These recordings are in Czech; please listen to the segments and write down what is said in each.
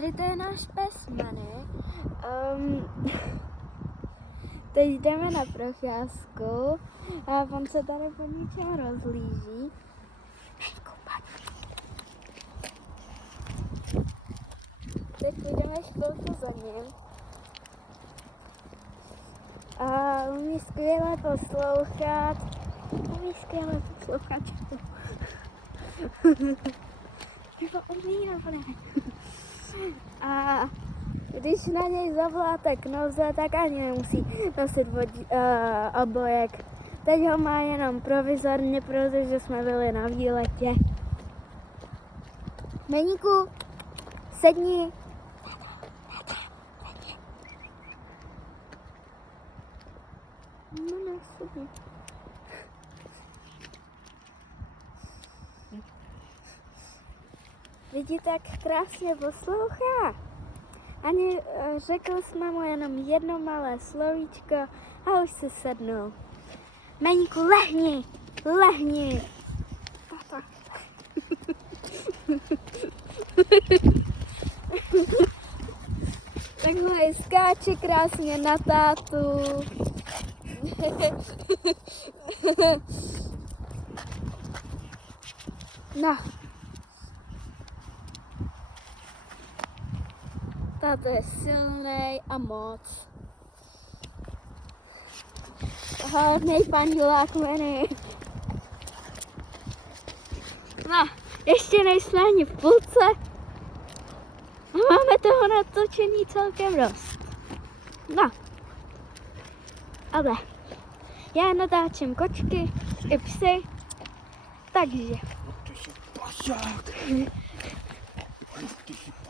tady to je náš pes Manny. Teď jdeme na procházku a on se tady po něčem rozlíží. Teď půjdeme chvilku za ním. A umí skvěle poslouchat. Nebo umí, nebo ne. A když na něj zavláte k noze, tak ani nemusí nosit obojek. Teď ho má jenom provizorně, protože jsme byli na výletě. Meníku, sedni. No, sedni. Vidí, tak krásně poslouchá. Ani řekl jsme mu jenom jedno malé slovíčko a už se sednul. Meníku, lehni, lehni. Tata. Takhle skáče krásně na tátu. No. Táta je silnej a moc. Hlavnej pandilák Manny. No, ještě nejsme ani v půlce. A máme toho natočení celkem dost. No. Ale já natáčím kočky i psy, takže. Ty jsi pasák. Ty jsi pasák.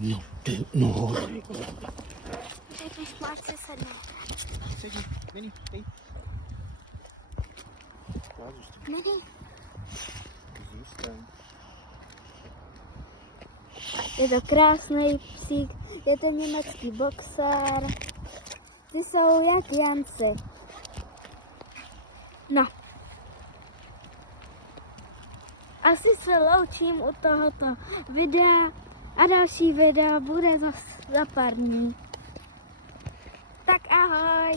No, ty, no. Teď než máš se sednout. Sedni, Manny, dej. Manny. Zůstaň. Je to krásný psík, je to německý boxer. Ty jsou jak Janci. No. Asi se loučím u tohoto videa a další video bude za pár dní. Tak ahoj.